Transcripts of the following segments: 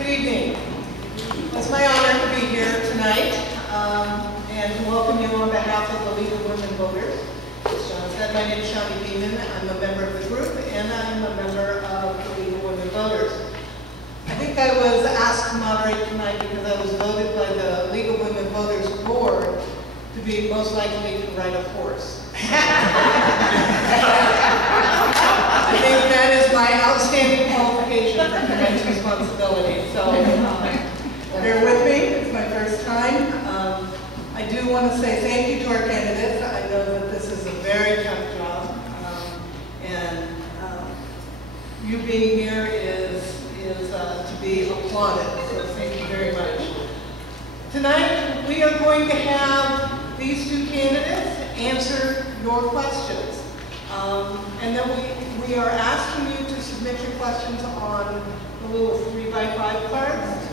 Good evening. It's my honor to be here tonight and to welcome you on behalf of the League of Women Voters. As John said, my name is Shani Beeman. I'm a member of the group and I'm a member of the League of Women Voters. I think I was asked to moderate tonight because I was voted by the League of Women Voters board to be most likely to ride a horse. I think that is my outstanding qualification for tonight's responsibility. So bear with me, it's my first time. I do want to say thank you to our candidates. I know that this is a very tough job. You being here is to be applauded, so thank you very much. Tonight, we are going to have these two candidates answer your questions. And then we are asking you to submit your questions on the little 3x5 cards.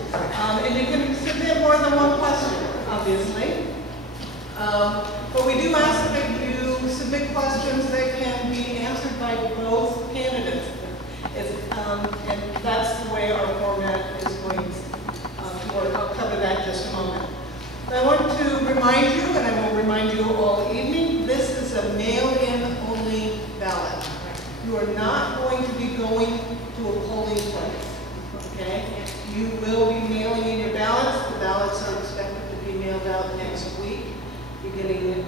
And you can submit more than one question, obviously. But we do ask that you submit questions that can be answered by both candidates. And that's the way our format is going to work. I'll cover that in just a moment. I want to remind you, and I will remind you all evening, this is a mail-in only ballot. You are not going to be going to a polling place, okay? You will be mailing in your ballots. The ballots are expected to be mailed out next week, beginning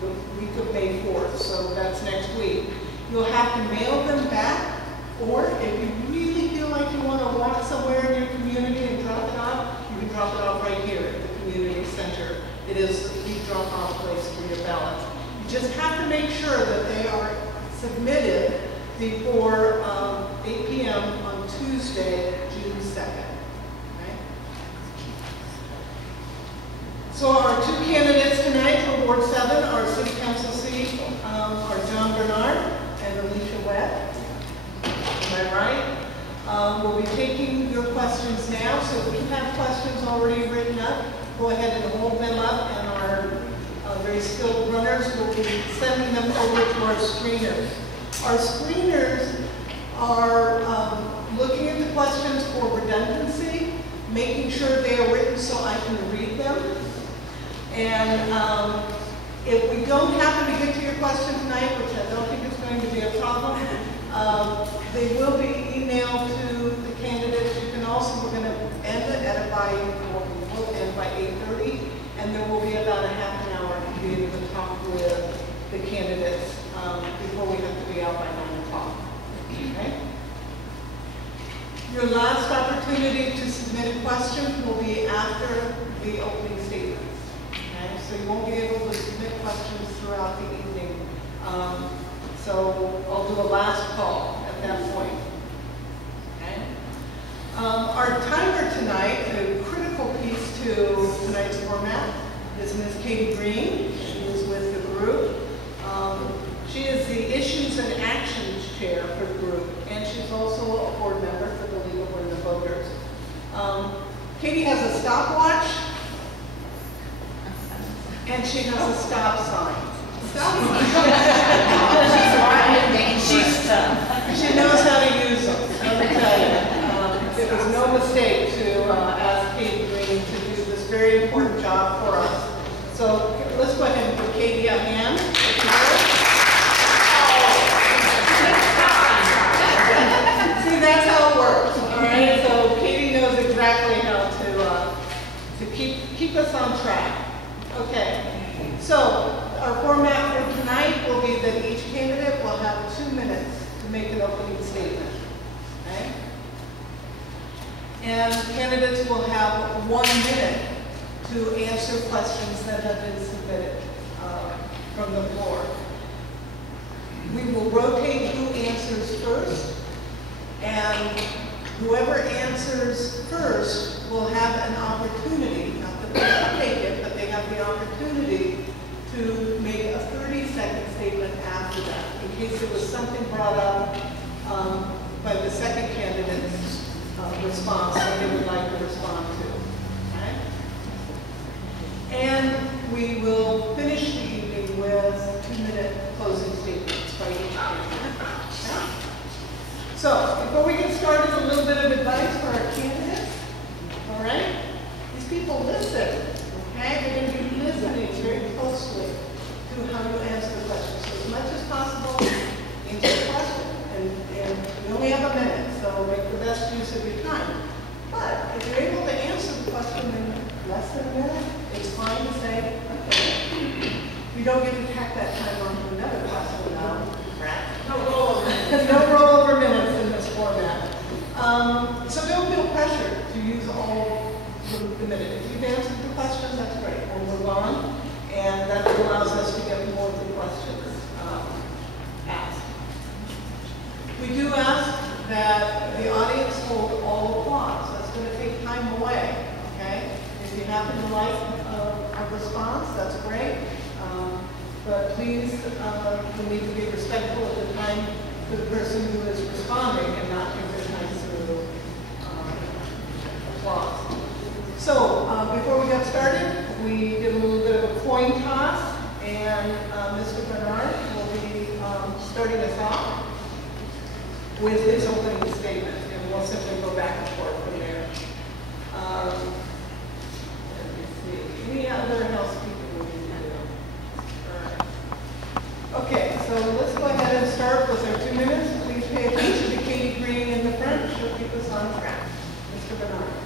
the week of May 4th, so that's next week. You'll have to mail them back, or if you really feel like you want to walk somewhere in your community and drop it off, you can drop it off right here at the community center. It is the drop-off place for your ballots. You just have to make sure that they are submitted before 8 p.m. on Tuesday, June 2nd. Okay? So our two candidates tonight for Ward 7, our City Council seat, are John Bernard and Alicia Webb. Am I right? We'll be taking your questions now, so if you have questions already written up, go ahead and hold them up, and our very skilled runners will be sending them over to our screeners. Our screeners are looking at the questions for redundancy, making sure they are written so I can read them. And if we don't happen to get to your question tonight, which I don't think is going to be a problem, they will be emailed to the candidates. You can also, we're going to end it at by 8:30, and there will be about a half an hour to be able to talk with the candidates before we have to be out by 9 o'clock. Okay? Your last opportunity to submit a question will be after the opening statements. Okay? So you won't be able to submit questions throughout the evening. So I'll do a last call at that point. Okay? Our timer tonight, a critical piece to tonight's format, is Ms. Katie Green. She is with the group. She is the Issues and Actions Chair for the group, and she's also a board member for the League of Women Voters. Katie has a stopwatch, and she has a stop sign. She knows how to use them, let me tell you. It was no mistake to ask Katie Green to do this very important job for us. So let's go ahead and give Katie a hand. See, that's how it works, all right? So Katie knows exactly how to keep us on track. Okay, so our format for tonight will be that each candidate will have 2 minutes to make an opening statement. Okay? And candidates will have 1 minute to answer questions that have been submitted from the floor. We will rotate who answers first, and whoever answers first will have an opportunity, not that they can take it, but they have the opportunity to make a 30-second statement after that, in case there was something brought up by the second candidate's response that they would like to respond to. Okay? And we will finish the evening with 2-minute closing statements by each candidate. Okay? So, before we get started, a little bit of advice for our candidates. best use of your time. But if you're able to answer the question in less than a minute, it's fine to say, okay. You don't get to tack that time onto another question now. No rollover minutes in this format. So don't feel pressure to use all the minutes. If you've answered the question, that's great. We'll move on. And that allows us to get more of the questions asked. We do ask that the audience hold all applause. That's going to take time away, okay? If you happen to like a response, that's great. But please, we need to be respectful of the time for the person who is responding and not give their time to applause. So, before we got started, we did a little bit of a coin toss, and Mr. Bernard will be starting us off with his opening statement, and we'll simply go back and forth from there. Let me see. Any other housekeeping we need to do? All right. Okay, so let's go ahead and start with our 2 minutes. Please pay attention to Katie Green in the front. She'll keep us on track. Mr. Bernard.